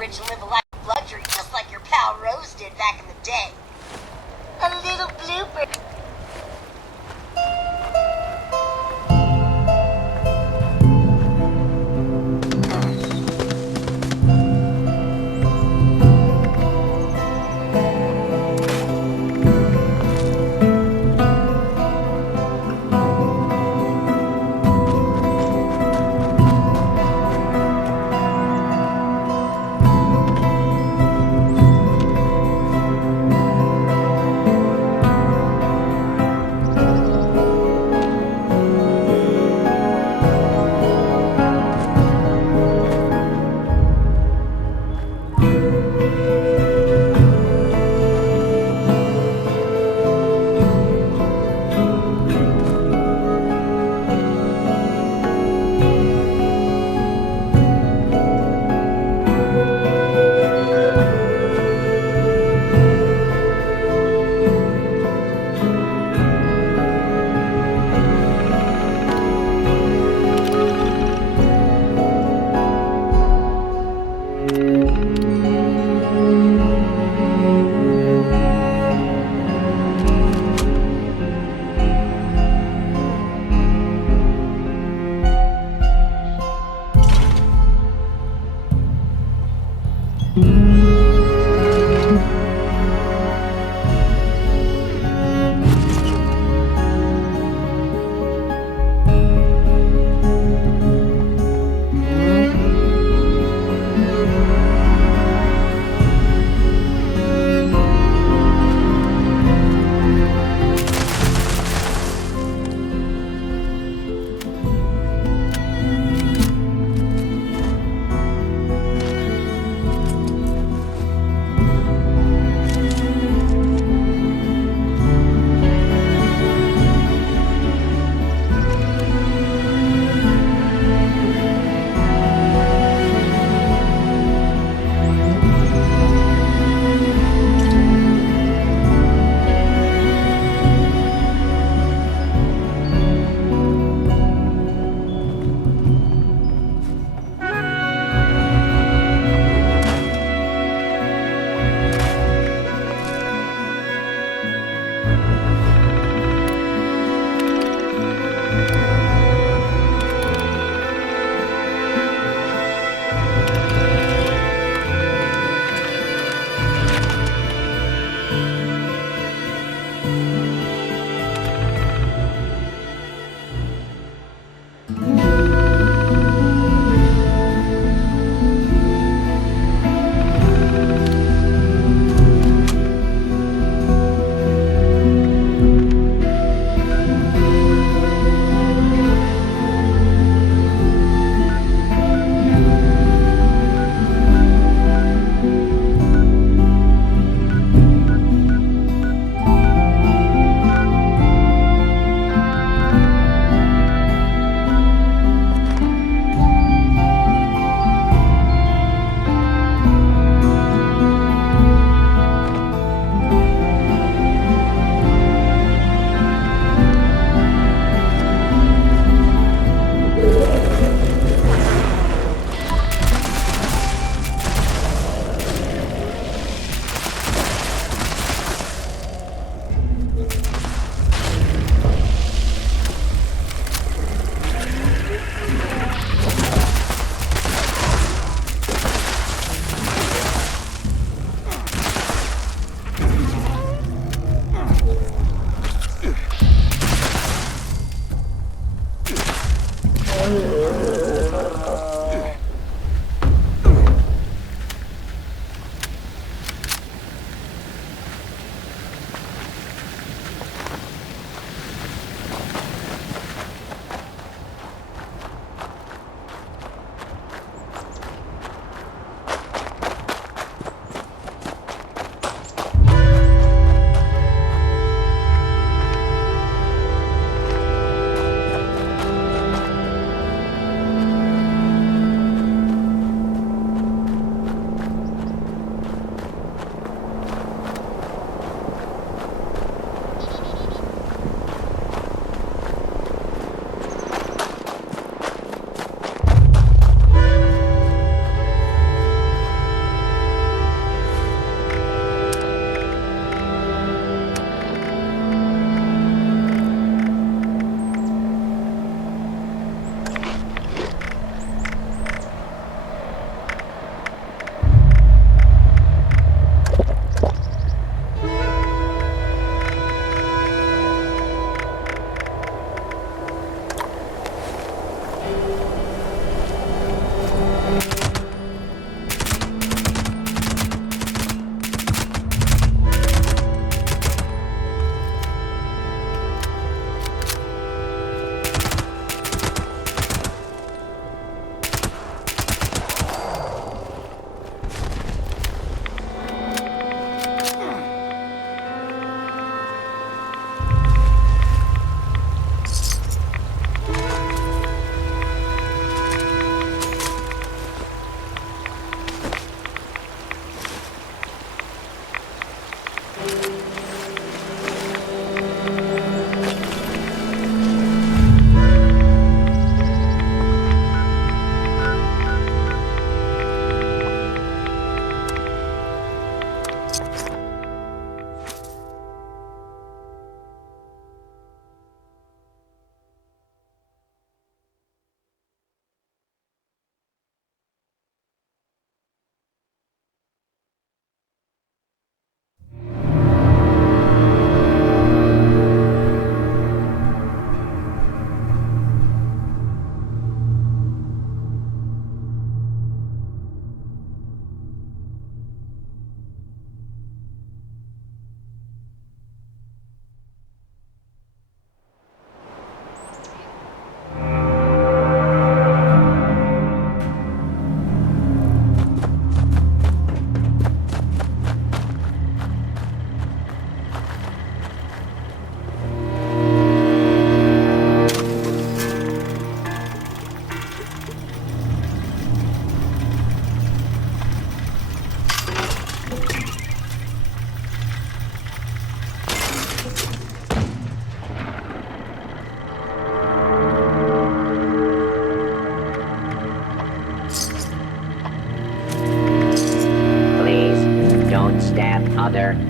rich and live a life of luxury just like your pal Rose did back in the day. A little blooper.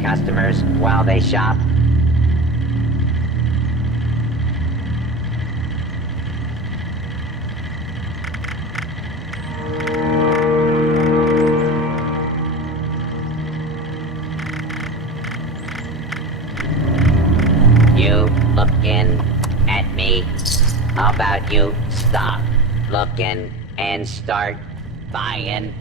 customers while they shop? You looking at me? How about you stop looking and start buying?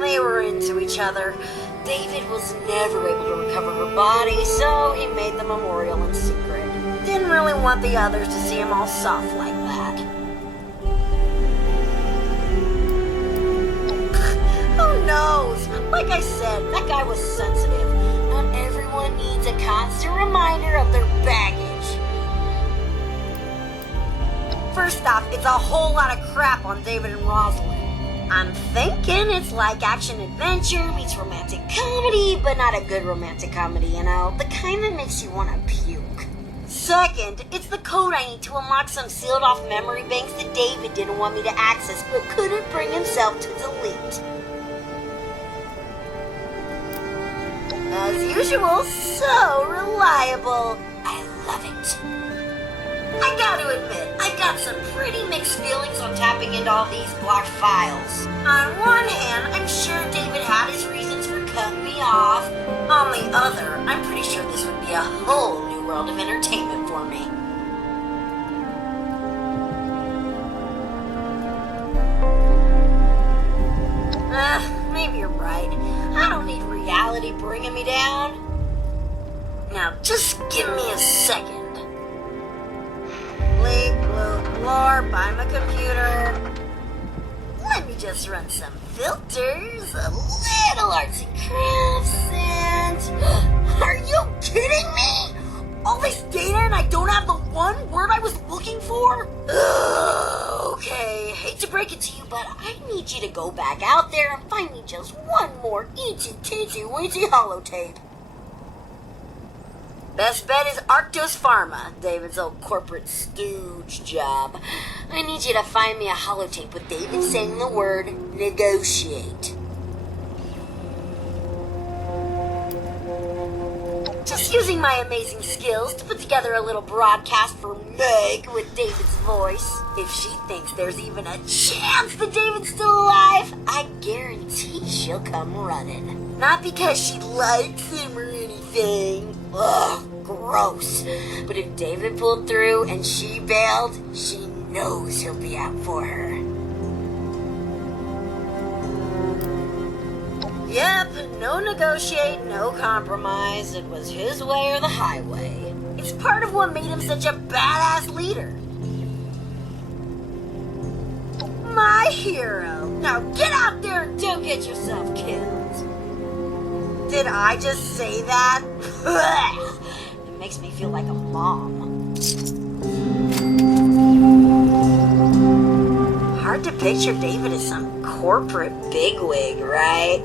They were into each other. David was never able to recover her body, so he made the memorial in secret. Didn't really want the others to see him all soft like that. Who knows? Like I said, that guy was sensitive. Not everyone needs a constant reminder of their baggage. First off, it's a whole lot of crap on David and Rosalind. I'm thinking it's like action-adventure meets romantic comedy, but not a good romantic comedy, you know? The kind that makes you want to puke. Second, it's the code I need to unlock some sealed-off memory banks that David didn't want me to access, but couldn't bring himself to delete. As usual, so reliable. I love it. I gotta admit, I got some pretty mixed feelings on tapping into all these blocked files. On one hand, I'm sure David had his reasons for cutting me off. On the other, I'm pretty sure this would be a whole new world of entertainment for me. Maybe you're right. I don't need reality bringing me down. Now, just give me a second. Leave blue floor by my computer. Let me just run some filters, a little arts and crafts, and... Are you kidding me? All this data and I don't have the one word I was looking for? Okay, hate to break it it to you, but I need you to go back out there and find me just one more teensy-weensy holotape. Best bet is Arctos Pharma, David's old corporate stooge job. I need you to find me a holotape with David saying the word negotiate. Just using my amazing skills to put together a little broadcast for Meg with David's voice. If she thinks there's even a chance that David's still alive, I guarantee she'll come running. Not because she likes him or anything. Ugh, gross. But if David pulled through and she bailed, she knows he'll be out for her. Yep, no negotiate, no compromise. It was his way or the highway. It's part of what made him such a badass leader. My hero. Now get out there and don't get yourself killed. Did I just say that? It makes me feel like a mom. Hard to picture David as some corporate bigwig, right?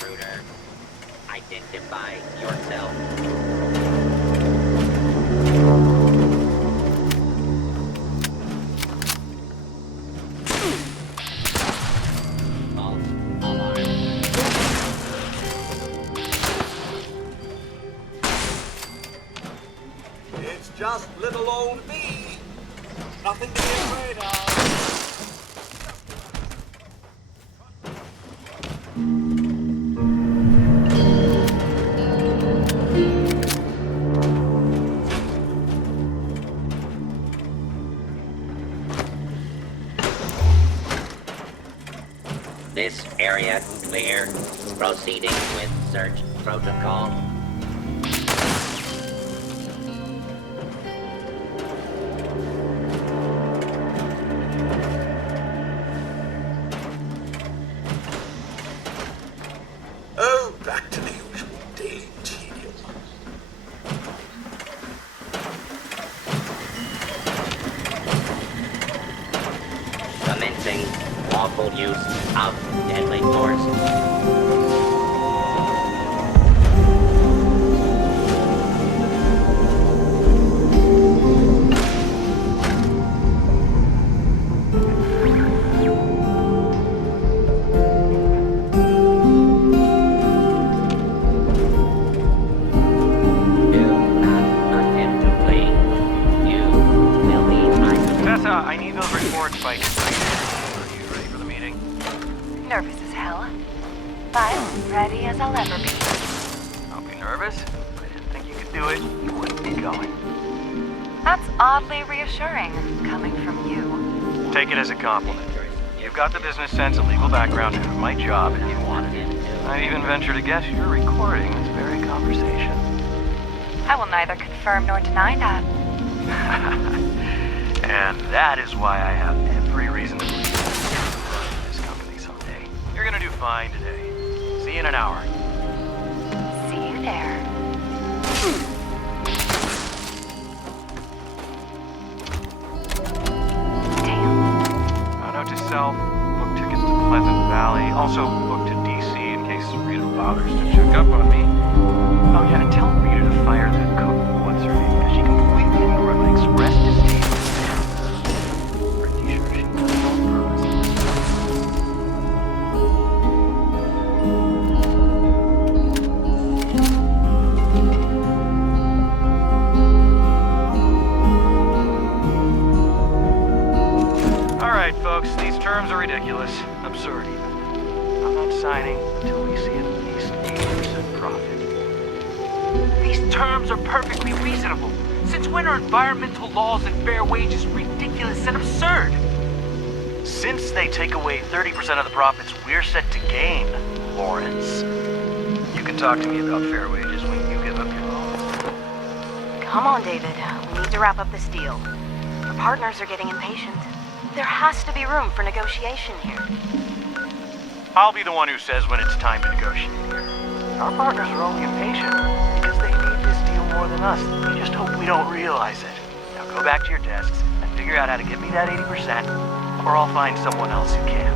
Intruder. Identify yourself. False alarm. It's just little old me. Nothing to be afraid of. This area clear. Proceeding with search protocol. Oh, back to the usual daily tedium. Commencing lawful use of deadly force. I need those reports by tonight. Are you ready for the meeting? Nervous as hell, but ready as I'll ever be. Don't be nervous. If I didn't think you could do it, you wouldn't be going. That's oddly reassuring, coming from you. Take it as a compliment. You've got the business sense and legal background to do my job, and you wanted it. I'd even venture to guess you're recording this very conversation. I will neither confirm nor deny that. And that is why I have every reason to believe you'll run this company someday. You're gonna do fine today. See you in an hour. See you there. Damn. Note to self, book tickets to Pleasant Valley. Also book to DC in case Rita bothers to check up on me. Oh yeah, and tell Rita to fire that cook, what's her name, because she completely ignored my express disdain. Pretty sure she was on purpose. Alright, folks, these terms are ridiculous. Absurd, even. I'm not signing until we see at least 80% profit. These terms are perfectly reasonable. Since when are environmental laws and fair wages ridiculous and absurd? Since they take away 30% of the profits we're set to gain, Lawrence. You can talk to me about fair wages when you give up your own. Come on, David. We need to wrap up this deal. Our partners are getting impatient. There has to be room for negotiation here. I'll be the one who says when it's time to negotiate. Our partners are only impatient because they need this deal more than us. They just hope we don't realize it. Now go back to your desks and figure out how to get me that 80%, or I'll find someone else who can.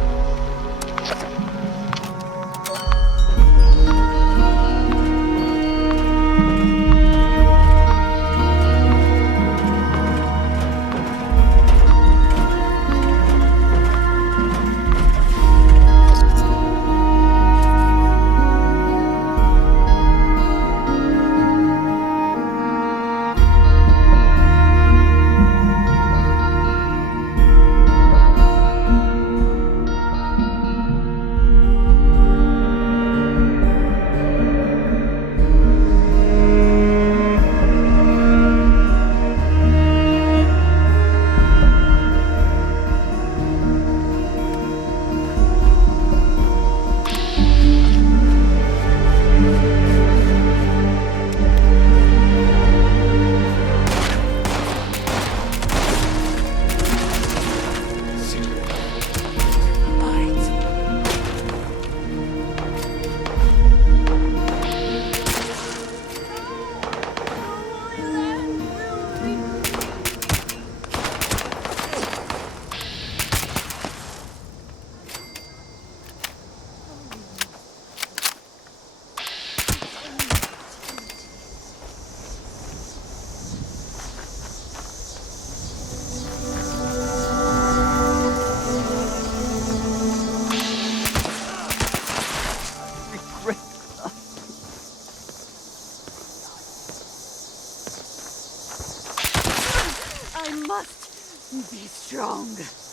I must be strong.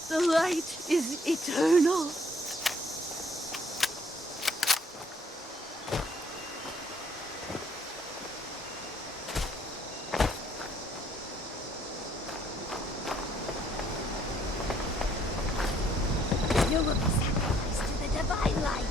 The light is eternal. You will be sacrificed to the divine light.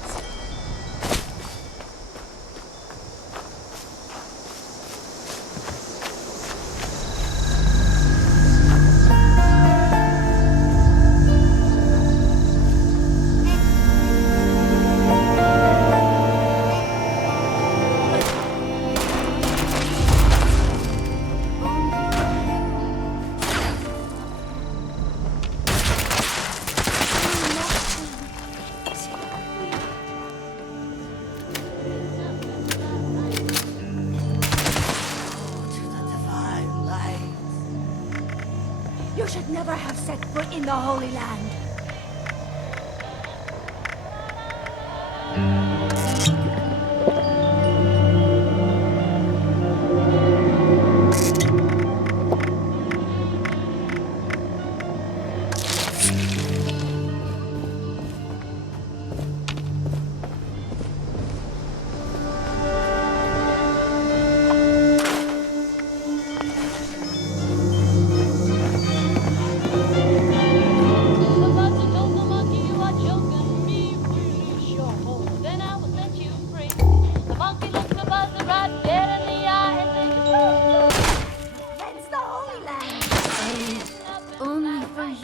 You should never have set foot in the Holy Land.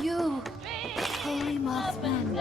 you, holy Mothman.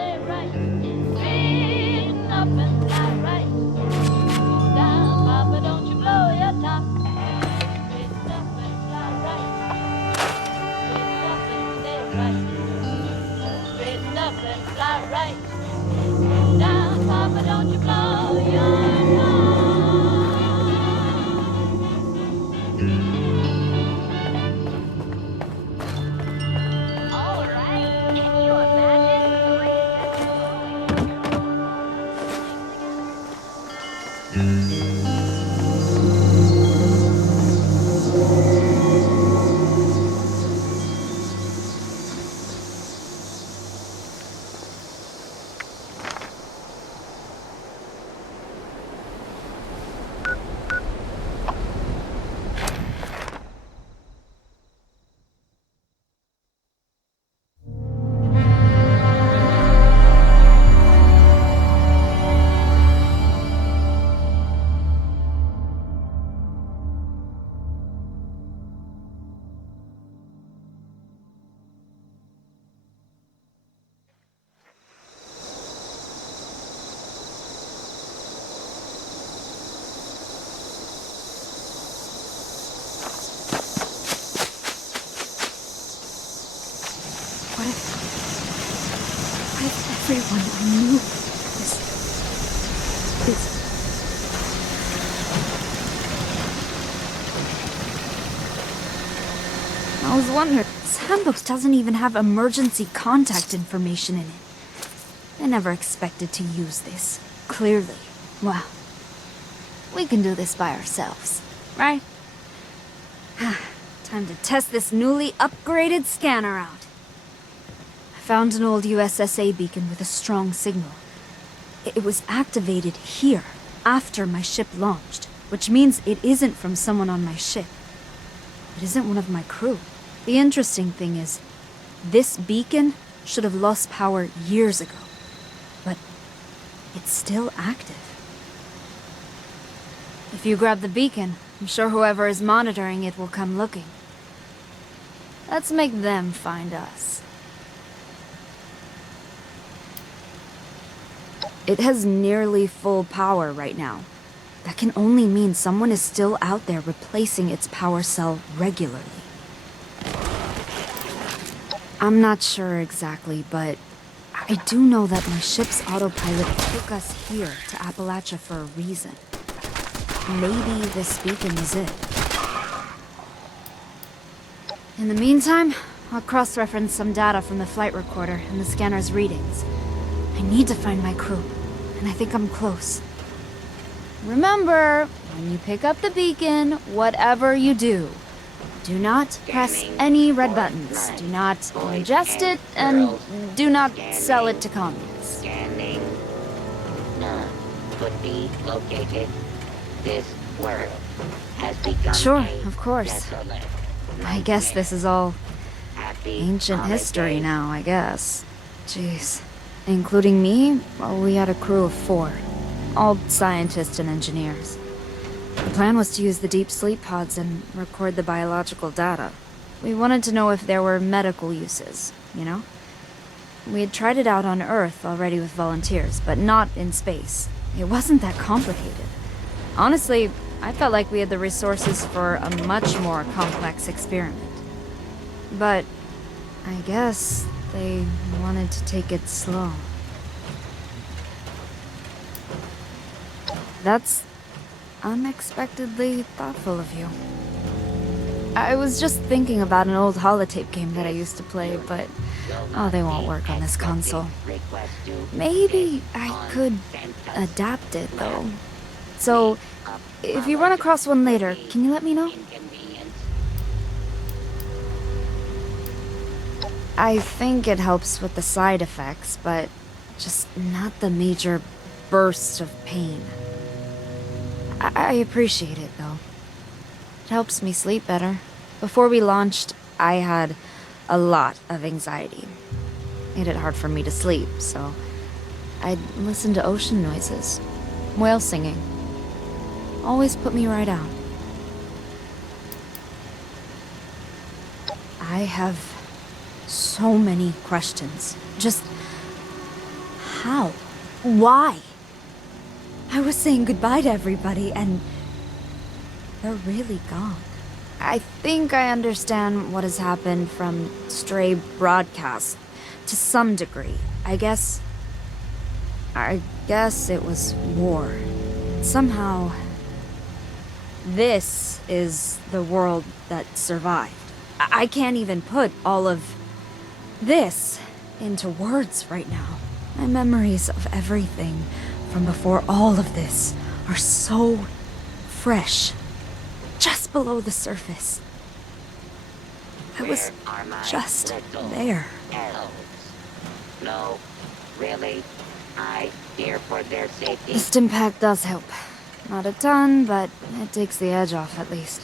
What if everyone I knew is... I was wondering, this handbook doesn't even have emergency contact information in it. I never expected to use this, clearly. Well, we can do this by ourselves, right? Time to test this newly upgraded scanner out. I found an old USSA beacon with a strong signal. It was activated here, after my ship launched, which means it isn't from someone on my ship. It isn't one of my crew. The interesting thing is, this beacon should have lost power years ago, but it's still active. If you grab the beacon, I'm sure whoever is monitoring it will come looking. Let's make them find us. It has nearly full power right now. That can only mean someone is still out there replacing its power cell regularly. I'm not sure exactly, but I do know that my ship's autopilot took us here to Appalachia for a reason. Maybe this beacon is it. In the meantime, I'll cross-reference some data from the flight recorder and the scanner's readings. I need to find my crew, and I think I'm close. Remember, when you pick up the beacon, whatever you do, do not press any red buttons, do not ingest it, and do not sell it to communists. Scanning. None could be located. This world has become Sure, of course. desolate. I guess this is all Happy ancient history holidays. now, I guess. Jeez. Including me, well, we had a crew of 4. All scientists and engineers. The plan was to use the deep sleep pods and record the biological data. We wanted to know if there were medical uses, you know? We had tried it out on Earth already with volunteers, but not in space. It wasn't that complicated. Honestly, I felt like we had the resources for a much more complex experiment. But I guess they wanted to take it slow. That's unexpectedly thoughtful of you. I was just thinking about an old holotape game that I used to play, but they won't work on this console. Maybe I could adapt it, though. So, if you run across one later, can you let me know? I think it helps with the side effects, but just not the major bursts of pain. I appreciate it, though. It helps me sleep better. Before we launched, I had a lot of anxiety. Made it hard for me to sleep, so I'd listen to ocean noises, whale singing. Always put me right out. I have so many questions. Just how? Why? I was saying goodbye to everybody, and they're really gone. I think I understand what has happened from stray broadcasts to some degree. I guess it was war. Somehow, this is the world that survived. I can't even put all of this into words right now. My memories of everything from before all of this are so fresh. Just below the surface. I was Where are my just little there. elves? No, really? I fear for their safety. The stim pack does help. Not a ton, but it takes the edge off at least.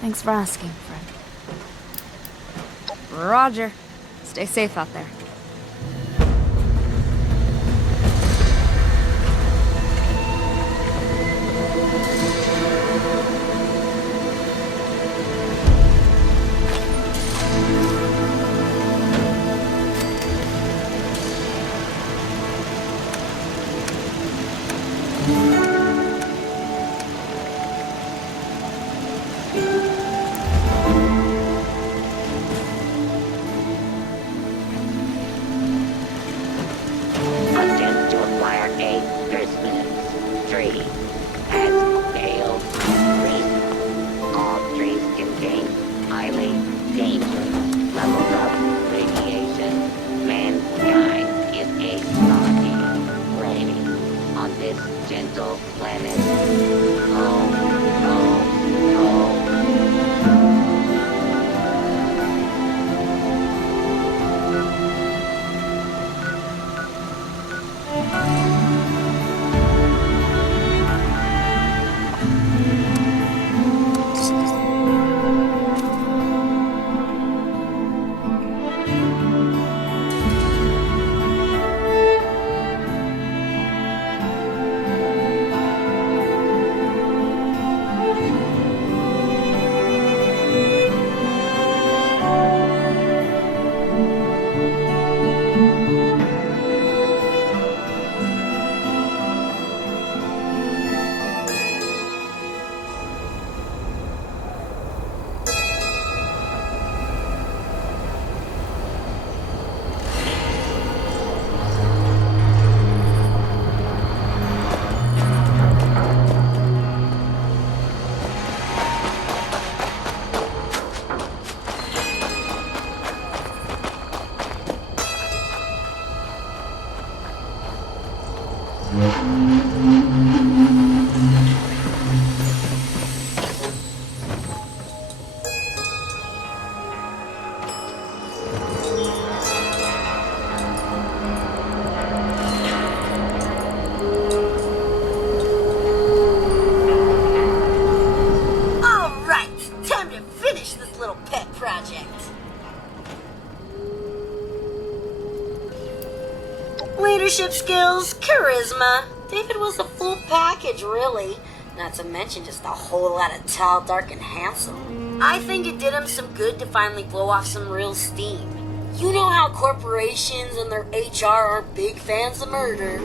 Thanks for asking, friend. Roger. Stay safe out there. Attempt to acquire a Christmas tree has failed. Please. All trees contain highly dangerous levels of radiation. Mankind is a naughty plague on this gentle planet. Oh, oh, oh. Alright, time to finish this little pet project. Leadership skills, charisma. David was a full package, really. Not to mention just a whole lot of tall, dark, and handsome. I think it did him some good to finally blow off some real steam. You know how corporations and their HR are big fans of murder.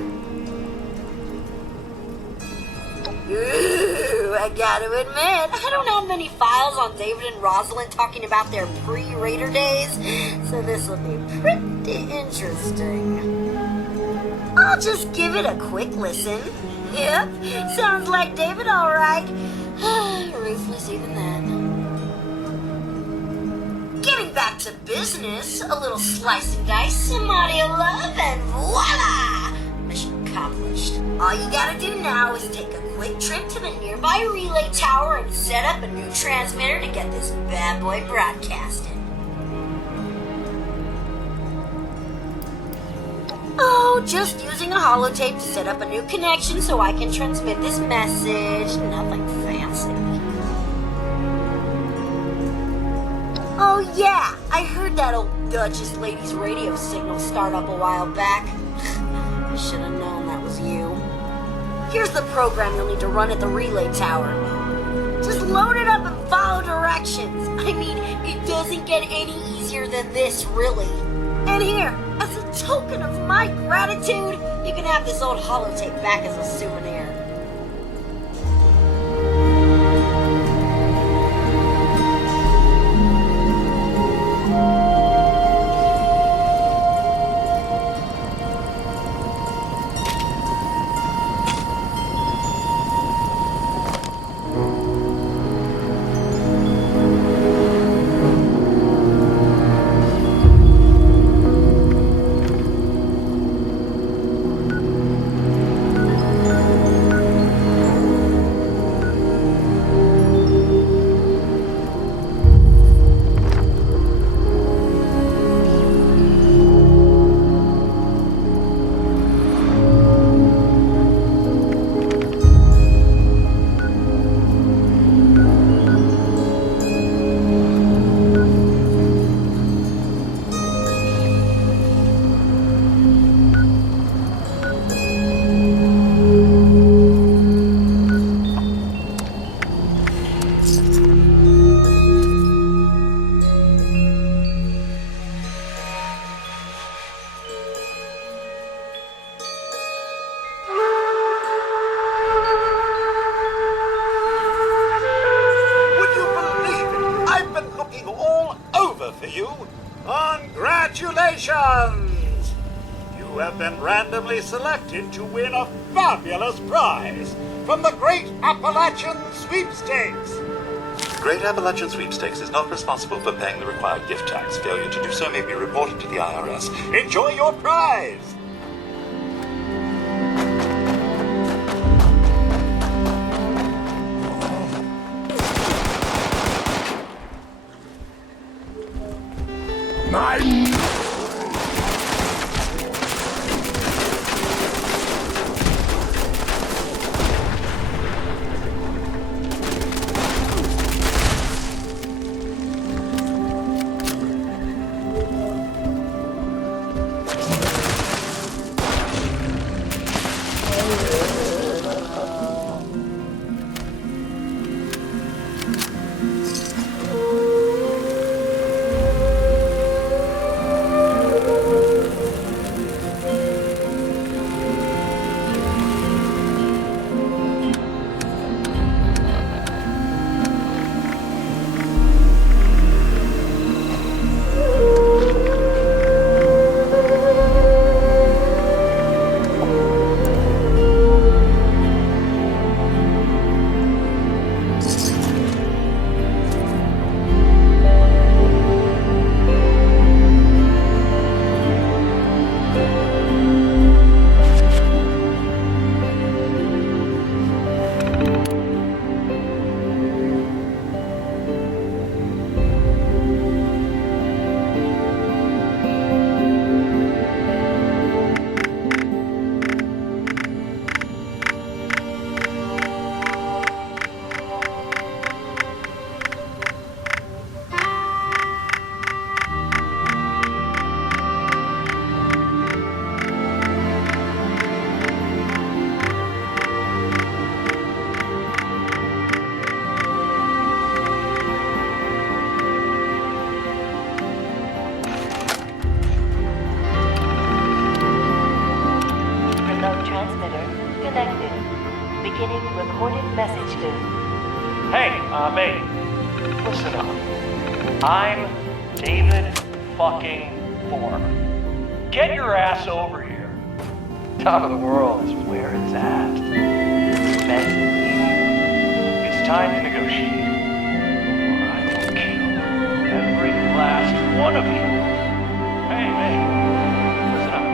Ooh, I gotta admit, I don't have many files on David and Rosalind talking about their pre-Raider days, so this will be pretty interesting. I'll just give it a quick listen. Yep, sounds like David alright. Ruthless even then. Getting back to business, a little slice and dice, some audio love, and voila! Mission accomplished. All you gotta do now is take a quick trip to the nearby relay tower and set up a new transmitter to get this bad boy broadcasting. Oh, just using a holotape to set up a new connection so I can transmit this message. Nothing fancy. Oh yeah, I heard that old Duchess lady's radio signal start up a while back. I should have known that was you. Here's the program you'll need to run at the relay tower. Just load it up and follow directions. I mean, it doesn't get any easier better than this, really. And here, as a token of my gratitude, you can have this old holotape back as a souvenir. Would you believe it? I've been looking all over for you. Congratulations! You have been randomly selected to win a fabulous prize from the Great Appalachian Sweepstakes. The Great Appalachian Sweepstakes is not responsible for paying the required gift tax. Failure to do so may be reported to the IRS. Enjoy your prize! Beginning recorded message loop. Hey, mate. Listen up. I'm David fucking Foreman. Get your ass over here. Top of the world is where it's at. Mezzanine. It's time to negotiate. Or I will kill every last one of you. Hey, listen up.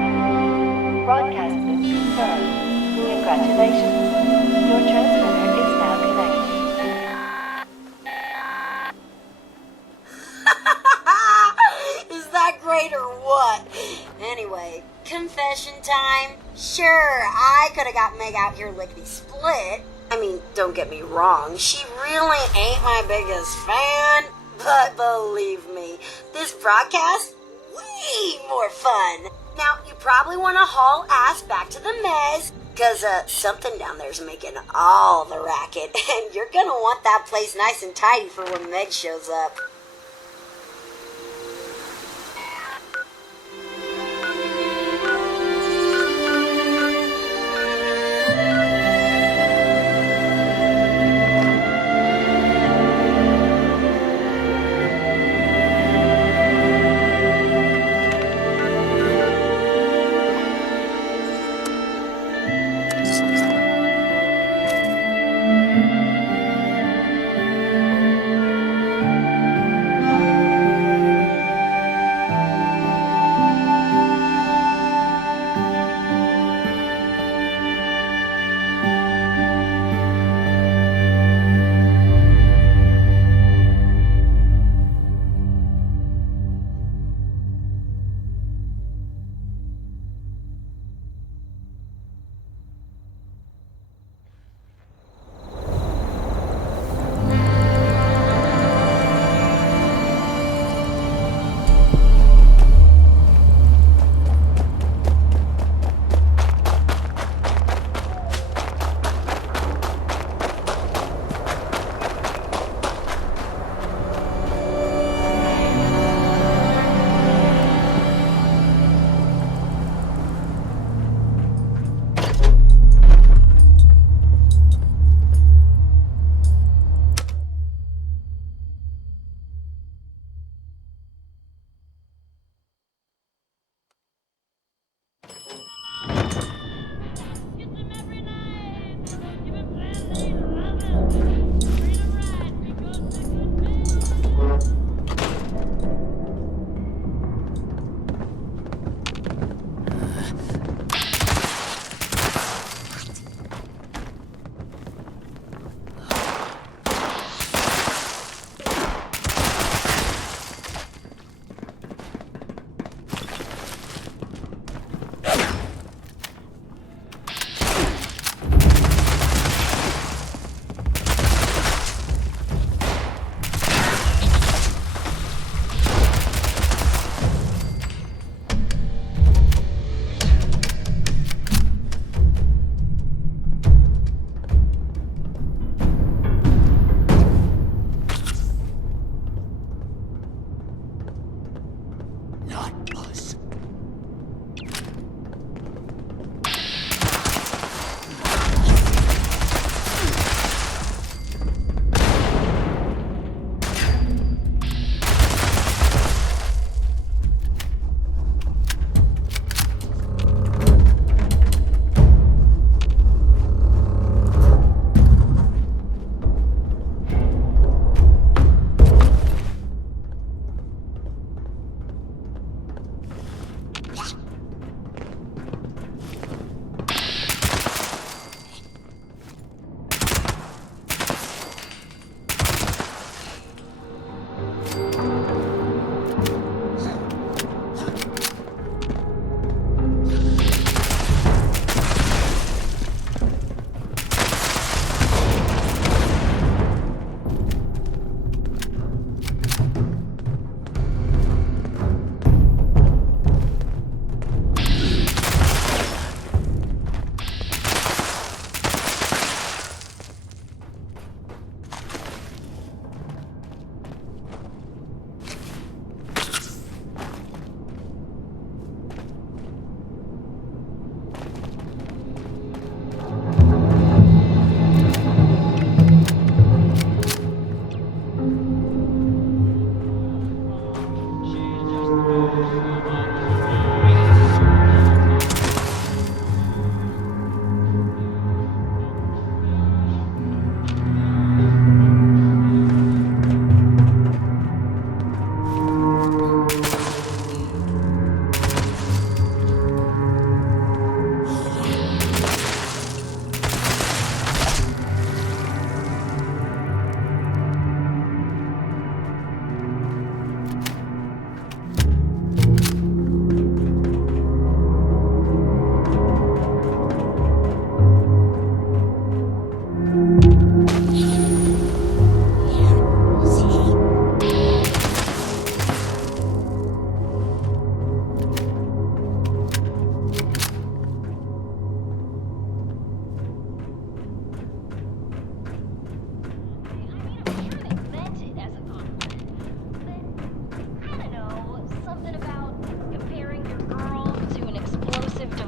Broadcast loop confirmed. Congratulations. Your transmitter is now connected. Is that great or what? Anyway, confession time. Sure, I could have got Meg out here lickety-split. I mean, don't get me wrong, she really ain't my biggest fan. But believe me, this broadcast, way more fun. Now, you probably want to haul ass back to the mez, because something down there's making all the racket, and you're going to want that place nice and tidy for when Meg shows up.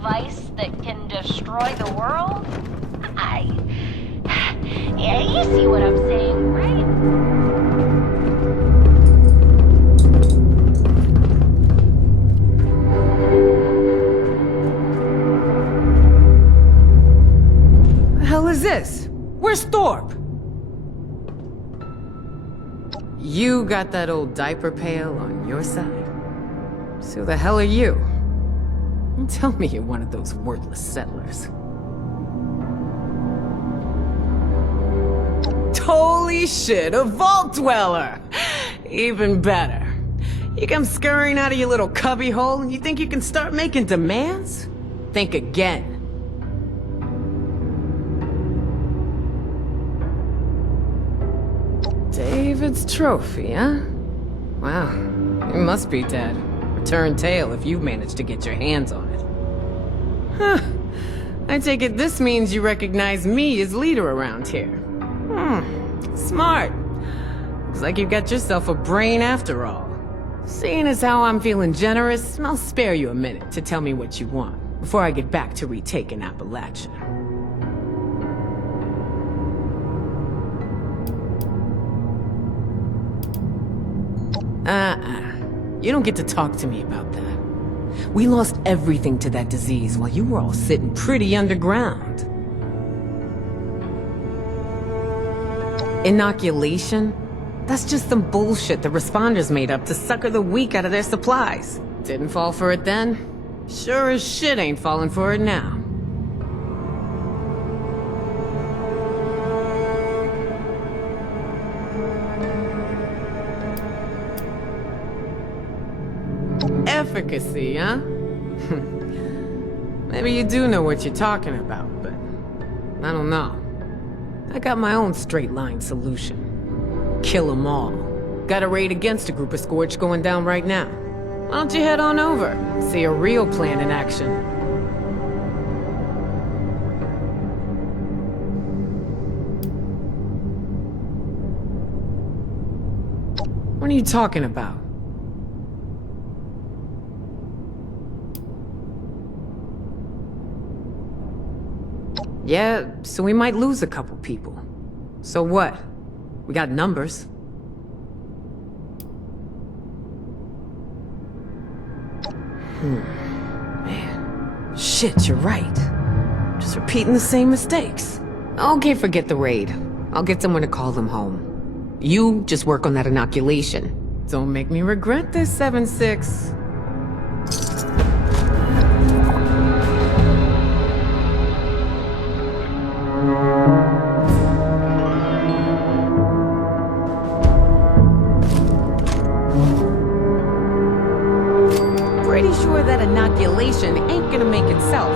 device that can destroy the world? Yeah, you see what I'm saying, right? The hell is this? Where's Thorpe? You got that old diaper pail on your side? So who the hell are you? Don't tell me you're one of those worthless settlers. Holy shit, a vault dweller! Even better. You come scurrying out of your little cubby hole and you think you can start making demands? Think again. David's trophy, huh? Wow, you must be dead. Return tail if you've managed to get your hands on it. Huh. I take it this means you recognize me as leader around here. Smart. Looks like you've got yourself a brain after all. Seeing as how I'm feeling generous, I'll spare you a minute to tell me what you want before I get back to retaking Appalachia. You don't get to talk to me about that. We lost everything to that disease while you were all sitting pretty underground. Inoculation? That's just some bullshit the responders made up to sucker the weak out of their supplies. Didn't fall for it then? Sure as shit ain't falling for it now. Efficacy, huh? Maybe you do know what you're talking about, but I don't know. I got my own straight-line solution. Kill 'em all. Got a raid against a group of Scorch going down right now. Why don't you head on over, see a real plan in action? What are you talking about? Yeah, so we might lose a couple people. So what? We got numbers. Man. Shit, you're right. Just repeating the same mistakes. Okay, forget the raid. I'll get someone to call them home. You just work on that inoculation. Don't make me regret this, 7-6. Pretty sure that inoculation ain't gonna make itself.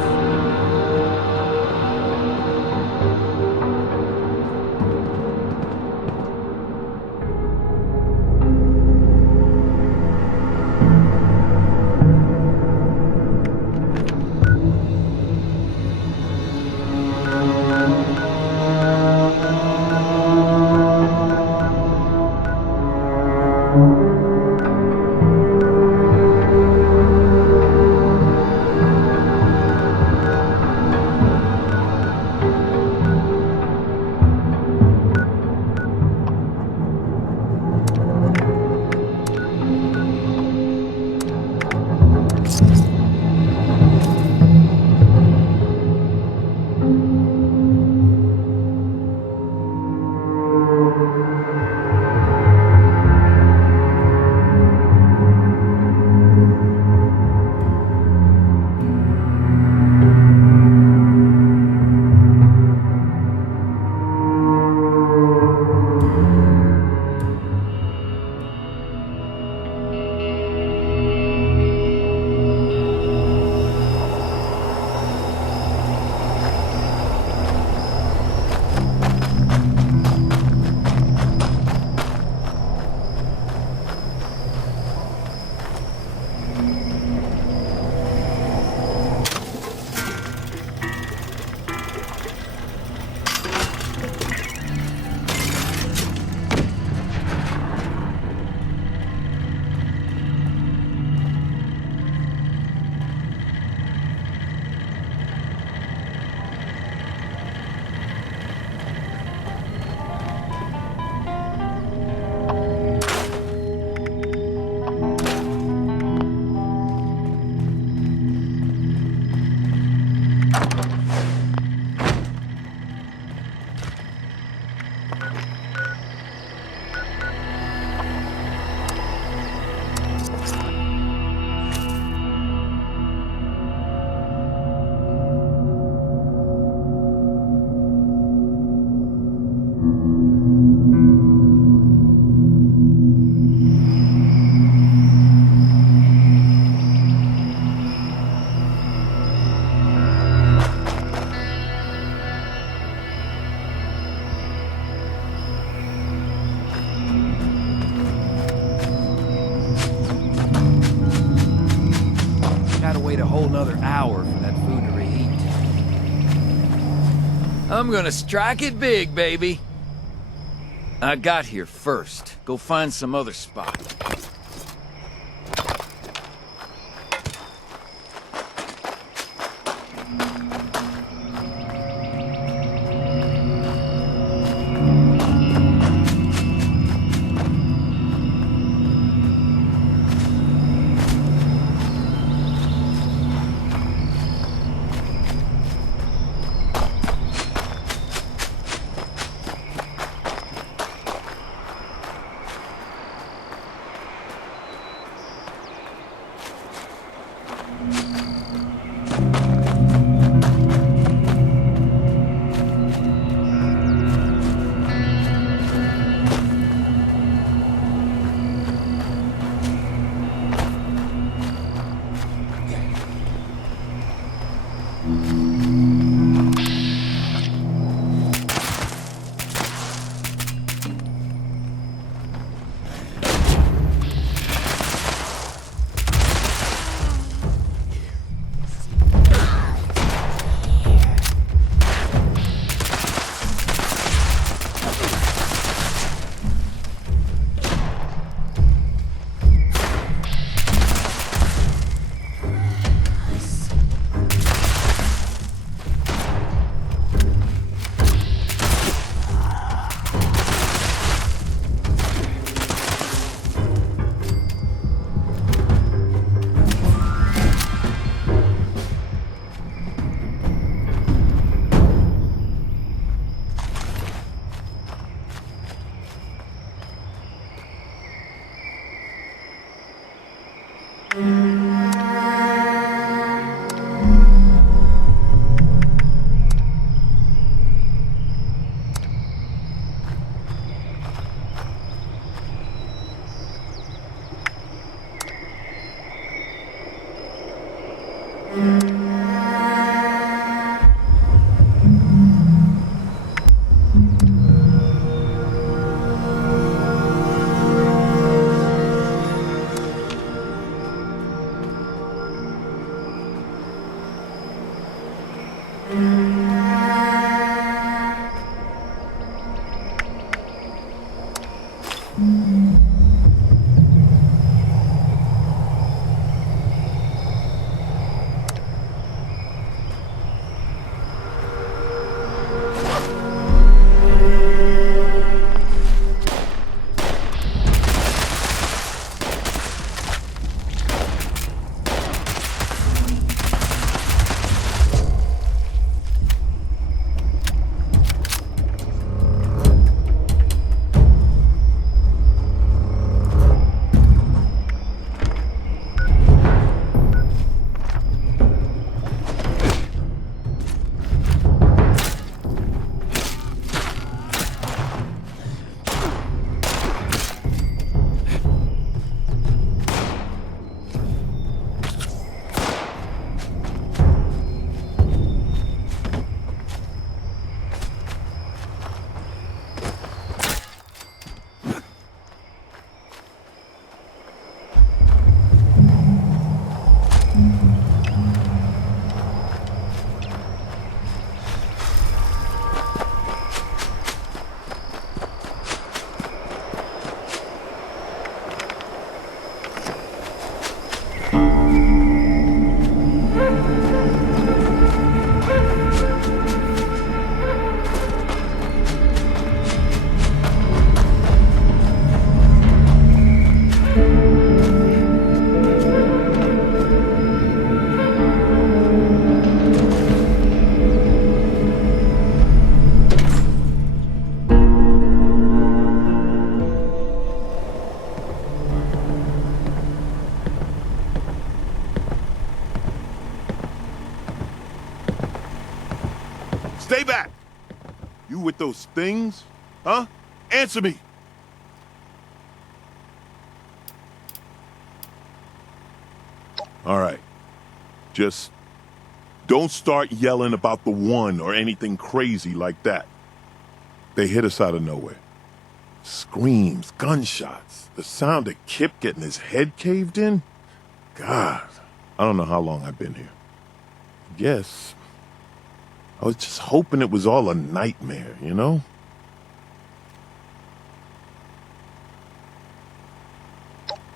Gotta wait a whole nother hour for that food to reheat. I'm gonna strike it big, baby. I got here first. Go find some other spot. Stay back! You with those things? Huh? Answer me! All right. Just don't start yelling about the one or anything crazy like that. They hit us out of nowhere. Screams, gunshots, the sound of Kip getting his head caved in. God, I don't know how long I've been here. I guess I was just hoping it was all a nightmare, you know?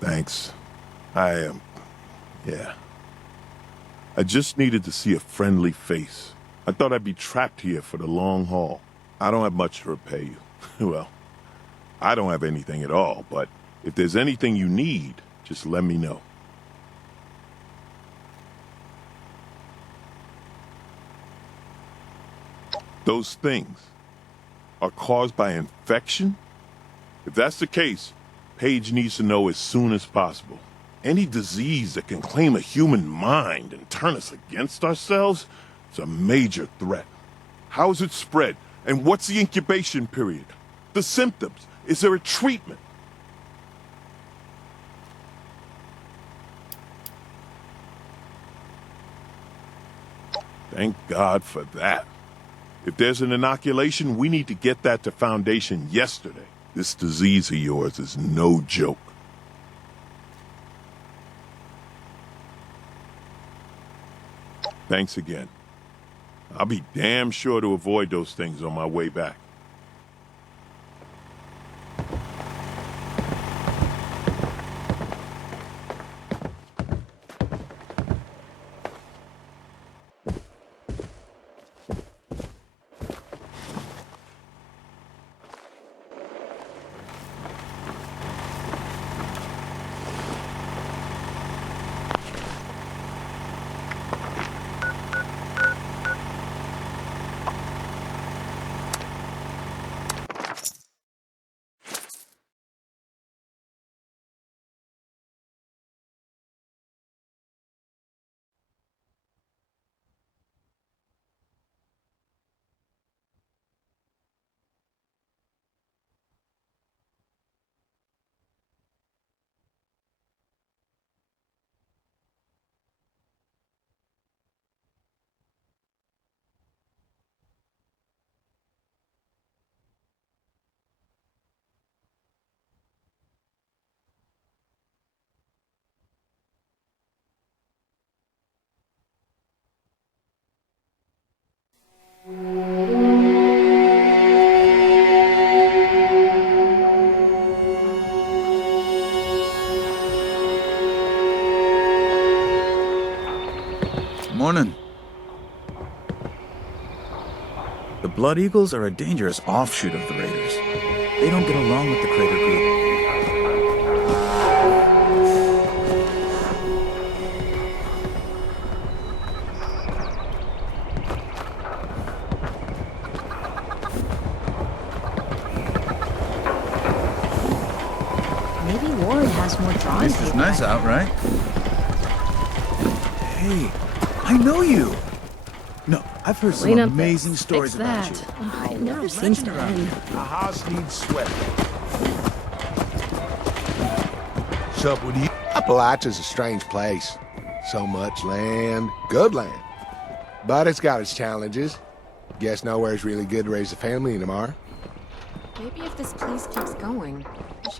Thanks. Yeah. I just needed to see a friendly face. I thought I'd be trapped here for the long haul. I don't have much to repay you. Well, I don't have anything at all, but if there's anything you need, just let me know. Those things are caused by infection? If that's the case, Paige needs to know as soon as possible. Any disease that can claim a human mind and turn us against ourselves is a major threat. How is it spread? And what's the incubation period? The symptoms? Is there a treatment? Thank God for that. If there's an inoculation, we need to get that to Foundation yesterday. This disease of yours is no joke. Thanks again. I'll be damn sure to avoid those things on my way back. Morning. The Blood Eagles are a dangerous offshoot of the Raiders. They don't get along with the Crater group. Maybe Ward has more drawing This is nice out, right? Hey, I know you! No, I've heard some amazing stories about you. It never seems to end. A house needs swept. What's up with you? Appalachia's a strange place. So much land, good land. But it's got its challenges. Guess nowhere's really good to raise a family anymore. Maybe if this place keeps going.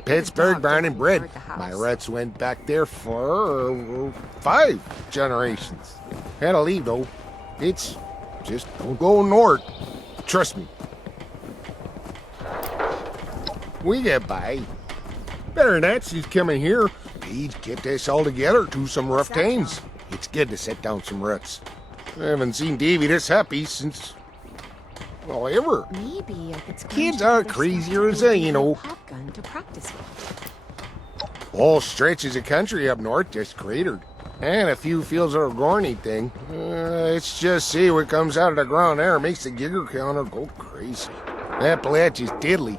Pittsburgh burning bread. My roots went back there for 5 generations. Had to leave though. It's just don't go north. Trust me. We get by. Better than that, she's coming here. Paige kept us all together through some rough times. It's good to set down some roots. I haven't seen Davy this happy since, well, ever. Maybe I could Kids are crazier as they, you know. Gun to practice with. All stretches of country up north just cratered. And a few fields of a gorny thing. Let's just see what comes out of the ground there makes the Gigger counter go crazy. Appalachia's diddly.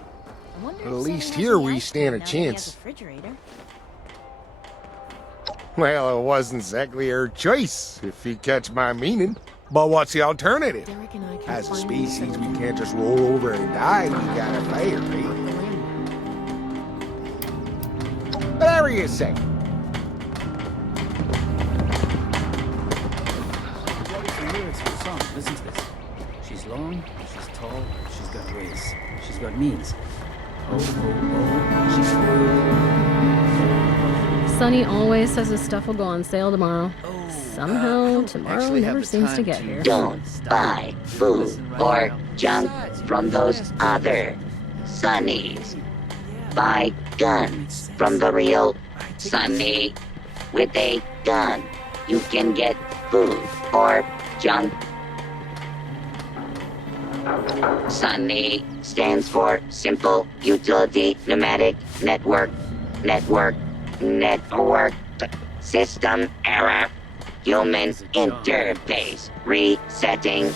At least here we stand a chance. Well, it wasn't exactly her choice, if you catch my meaning. But what's the alternative? Derek and I can As a finally species, settle we can't just roll over and die. We gotta fight, right? Whatever you say. The lyrics of the song. Listen to this. She's long, she's tall, she's got ways, she's got means. Oh, she's Sonny always says his stuff will go on sale tomorrow. Somehow, tomorrow never seems to get here. Don't buy food or junk from those other Sonnies. Buy guns from the real Sonny. With a gun, you can get food or junk. Sonny stands for Simple Utility Pneumatic Network. Network. System error. Human interface. Resetting.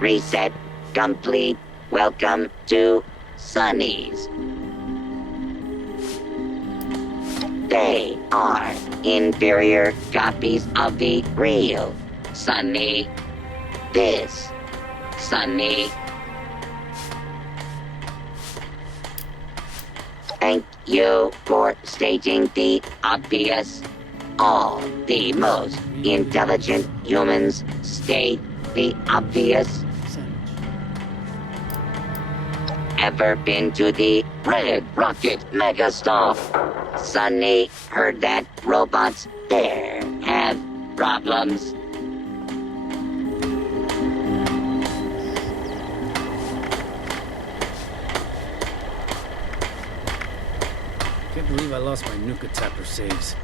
Reset complete. Welcome to Sonnies. They are inferior copies of the real Sonny. This Sonny. Thank you for stating the obvious. All the most intelligent humans state the obvious. Ever been to the Red Rocket Megastore? Sonny heard that robots there have problems. Can't believe I lost my Nuka Tapper saves.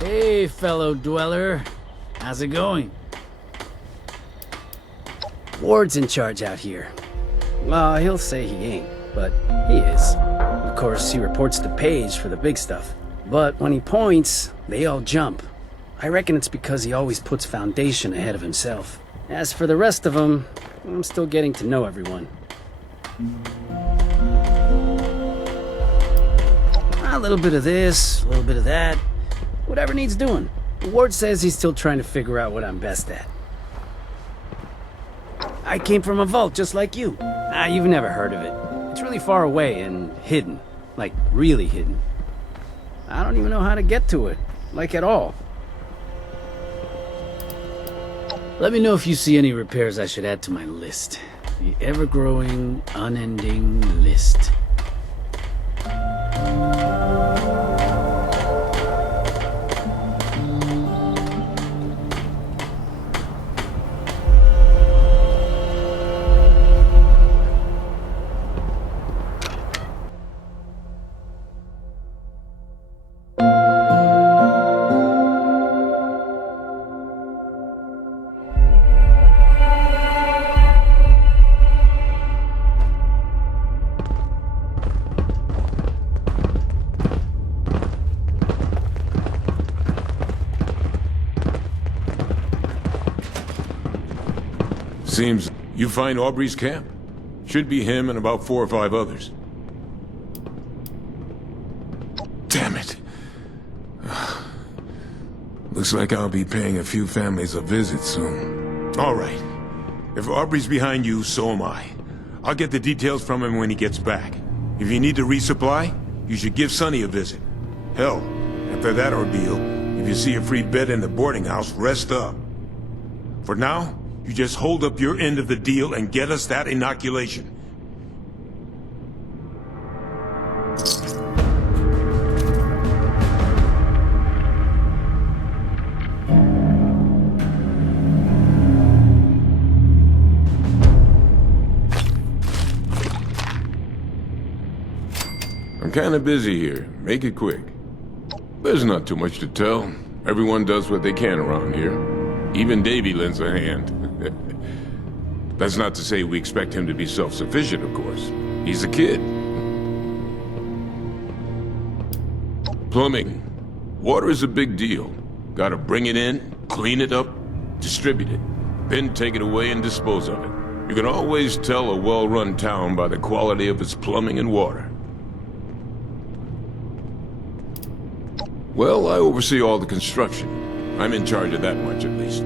Hey, fellow dweller. How's it going? Ward's in charge out here. Well, he'll say he ain't, but he is. Of course, he reports to Paige for the big stuff. But when he points, they all jump. I reckon it's because he always puts Foundation ahead of himself. As for the rest of them, I'm still getting to know everyone. A little bit of this, a little bit of that. Whatever needs doing. Ward says he's still trying to figure out what I'm best at. I came from a vault just like you. You've never heard of it. It's really far away and hidden. Like, really hidden. I don't even know how to get to it. Like, at all. Let me know if you see any repairs I should add to my list. The ever-growing, unending list. Seems you find Aubrey's camp. Should be him and about 4 or 5 others. Damn it. Looks like I'll be paying a few families a visit soon. All right. If Aubrey's behind you, so am I. I'll get the details from him when he gets back. If you need to resupply, you should give Sonny a visit. Hell, after that ordeal, if you see a free bed in the boarding house, rest up. For now, you just hold up your end of the deal and get us that inoculation. I'm kinda busy here. Make it quick. There's not too much to tell. Everyone does what they can around here. Even Davy lends a hand. That's not to say we expect him to be self-sufficient, of course. He's a kid. Plumbing. Water is a big deal. Gotta bring it in, clean it up, distribute it, then take it away and dispose of it. You can always tell a well-run town by the quality of its plumbing and water. Well, I oversee all the construction. I'm in charge of that much, at least.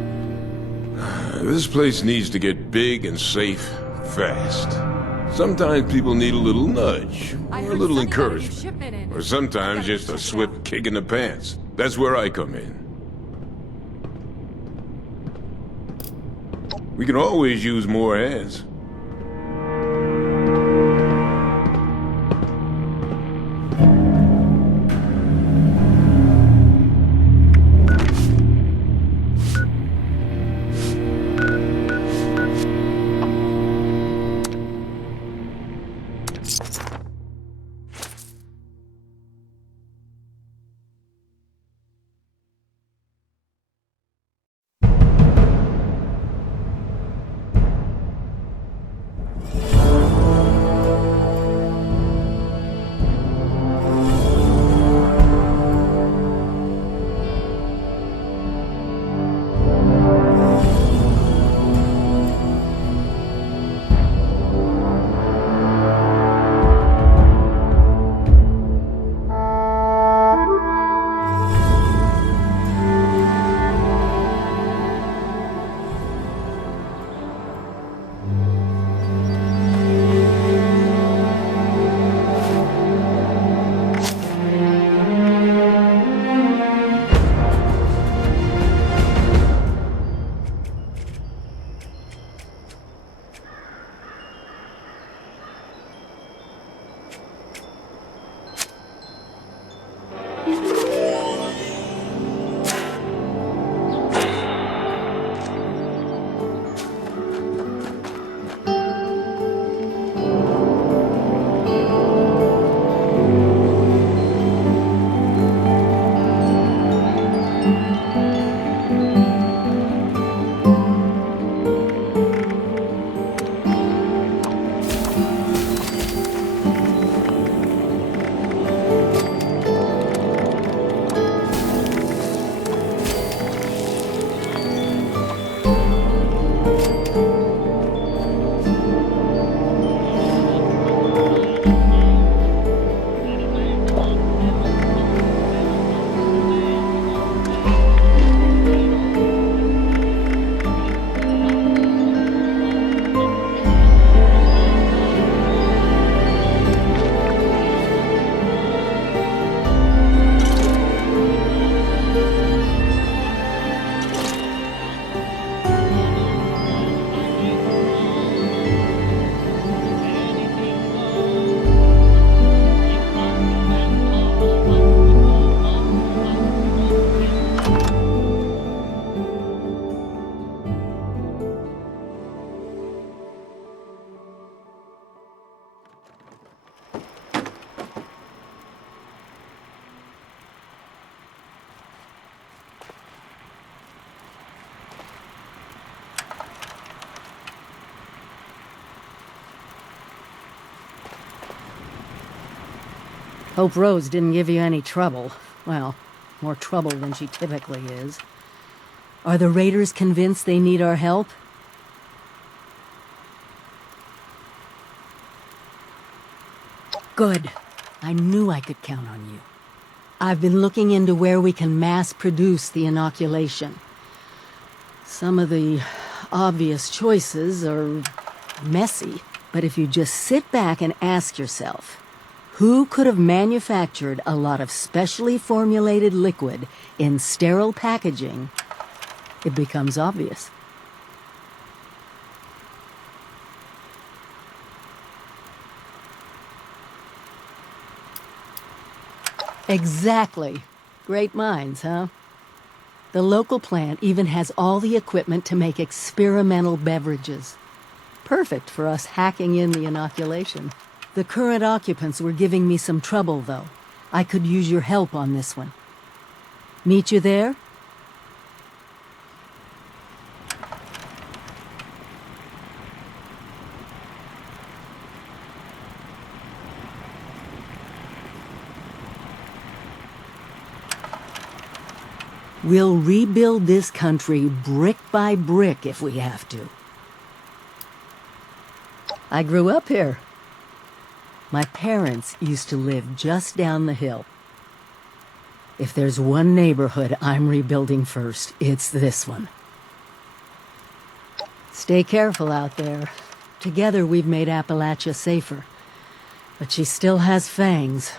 This place needs to get big and safe, fast. Sometimes people need a little nudge, or a little encouragement, or sometimes just a swift kick in the pants. That's where I come in. We can always use more hands. Hope Rose didn't give you any trouble. Well, more trouble than she typically is. Are the raiders convinced they need our help? Good. I knew I could count on you. I've been looking into where we can mass-produce the inoculation. Some of the obvious choices are messy, but if you just sit back and ask yourself, who could have manufactured a lot of specially formulated liquid in sterile packaging, it becomes obvious. Exactly. Great minds, huh? The local plant even has all the equipment to make experimental beverages. Perfect for us hacking in the inoculation. The current occupants were giving me some trouble, though. I could use your help on this one. Meet you there? We'll rebuild this country brick by brick if we have to. I grew up here. My parents used to live just down the hill. If there's one neighborhood I'm rebuilding first, it's this one. Stay careful out there. Together we've made Appalachia safer. But she still has fangs.